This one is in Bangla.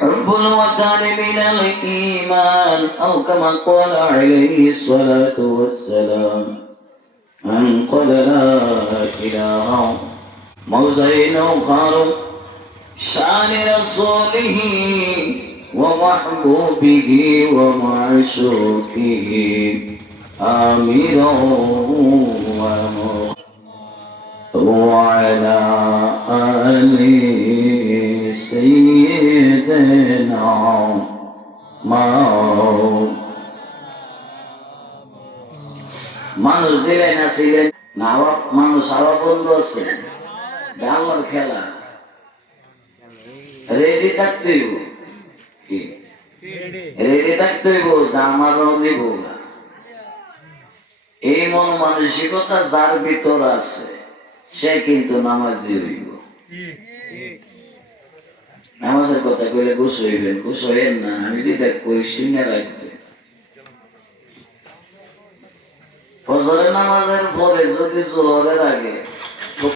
حب الوطن من الإيمان أو كما قال عليه الصلاة والسلام. من قال لا إله موزين خارق شان رسوله ومحبوبه ومعشوقه آميرا وعلى آل মানুষ দিলেন না মানুষ আবার আছে। ডাঙর খেলা। রেডি থাকতে রেডি থাকতে আমারও না এই মন মানসিকতা যার ভিতর আছে, সে কিন্তু নামাজি হইব। কইলে ঘুষ হইবেন গোস হইয়েন না আমি যেটা কই শুনে রাখতে ফজরের নামাজের পরে যদি জোহরের আগে